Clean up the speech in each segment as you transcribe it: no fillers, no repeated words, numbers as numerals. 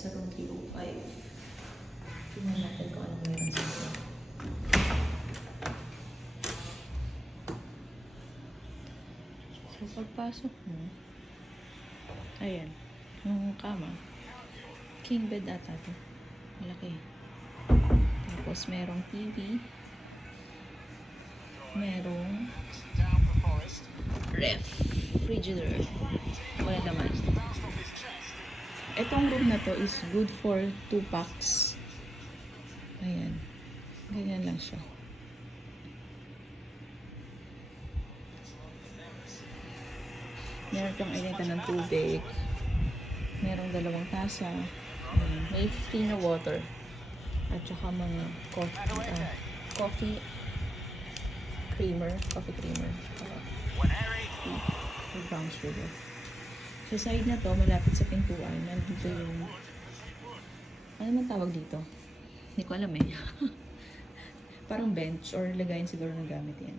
sa room 305. Tingnan natin kung ano meron sa atin. So, pagpasok mo, ayan, yung kama. King bed ata to. Malaki. Tapos, merong TV. Merong refrigerator. Wala naman. Itong room na to is good for 2 packs. Ayan. Ganyan lang siya. Meron kang initan ng tubig. Merong 2 tasa. Ayan. May free na water. At saka mga coffee creamer. Coffee creamer. With brown sugar. Sa side na to, malapit sa pintuan, nandito yung... Ano man tawag dito? Hindi ko alam eh. Parang bench or lagayin siguro ng gamit yan.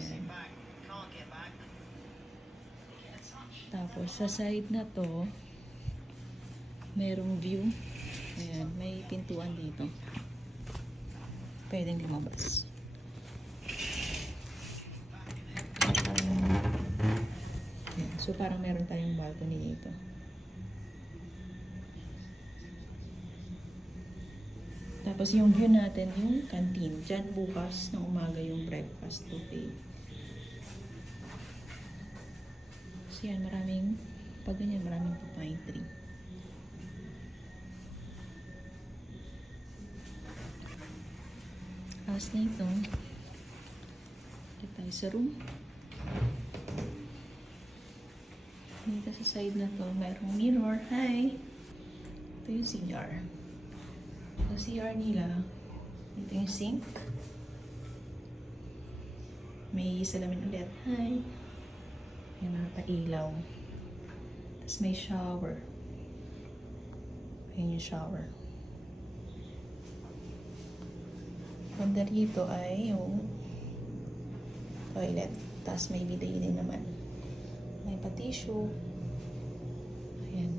Ayan. Tapos, sa side na to, merong view. Ayan, may pintuan dito. Pwedeng lumabas. Ayan, so, parang meron tayong balcony dito. Tapos yung view natin, yung canteen. Diyan bukas ng umaga yung breakfast buffet. So yan, maraming, pag ganyan, maraming pine tree. Tapos na ito, dito tayo sa room. Dito sa side na to, mayroong mirror. Hi! Ito yung CR. Sa CR nila, ito yung sink. May salamin ulit. Hi! Ayan, mga pa-ilaw. Tapos may shower. Ayan yung shower. Banda rito ay yung toilet. Tapos may bidet din naman. May pa-tissue. Ayan.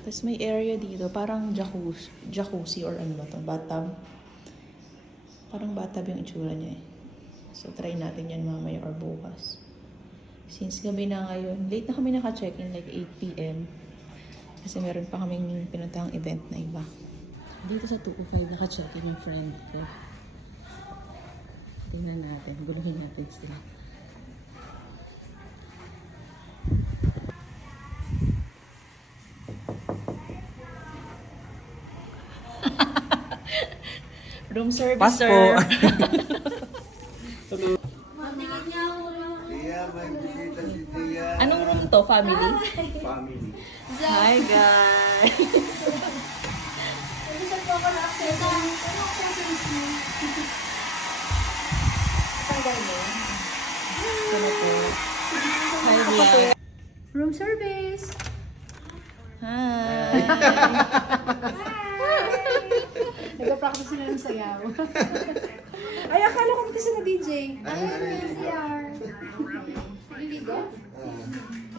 Tapos may area dito, parang jacuzzi or ano ba ito, bathtub. Parang bathtub yung itsura niya eh. So, try natin yan mamaya or bukas. Since gabi na ngayon, late na kami naka-check-in, like 8 p.m. Kasi meron pa kaming pinuntahang event na iba. Dito sa 205 naka-check-in yung friend ko. Tingnan natin, guluhin natin sila. Room service, Pass sir. po. Anong room to? Family? Family. Hi, guys! Hi, vlog. Room service. Hi! Nag-practice sila ng sayaw. Ay, akala ko dito sila DJ. Ay, CR. Liligo?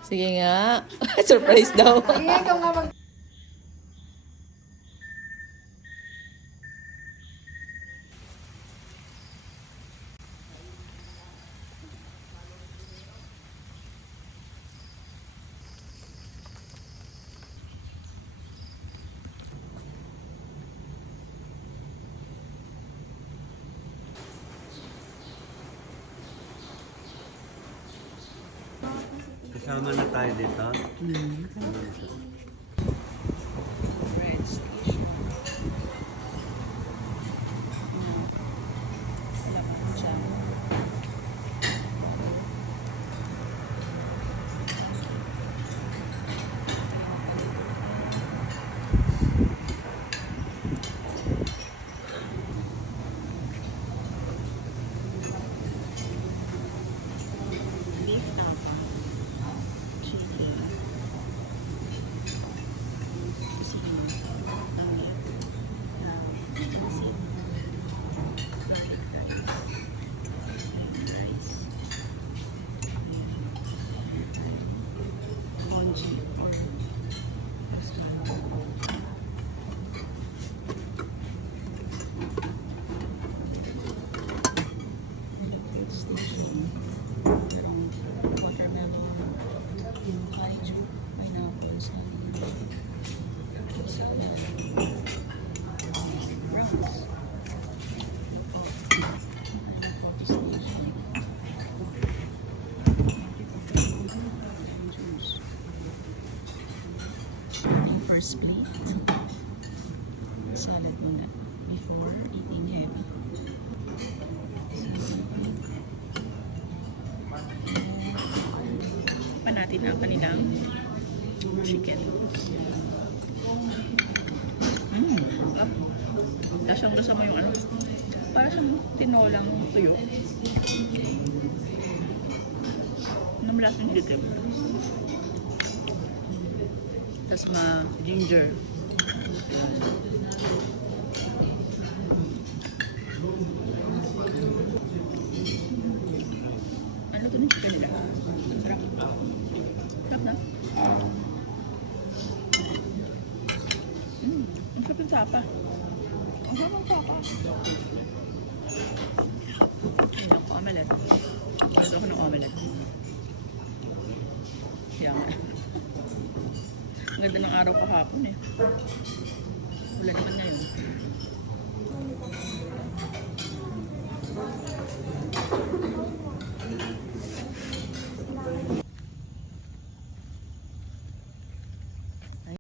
Sige nga. Surprise daw. Ay, ikaw nga mag... Kasama na tayo dito. Red station. Wala pa rin siya. Beef apple. Chili. split. Salad muna before eating heavy. Pa natin ang kanilang chicken. Lasang-lasa mo yung ano. Para siyang tinolang tuyo. Namlasang chicken. Tapos ginger. Ano to ng chicken nila? Sarap. Sarap na. Ang sarap yung tapa. Ang sarap yung tapa. Ayun ako, omelette. Gusto ko ng omelette. Kaya nga. Ang ganda ng araw kahapon eh. Wala naman ngayon.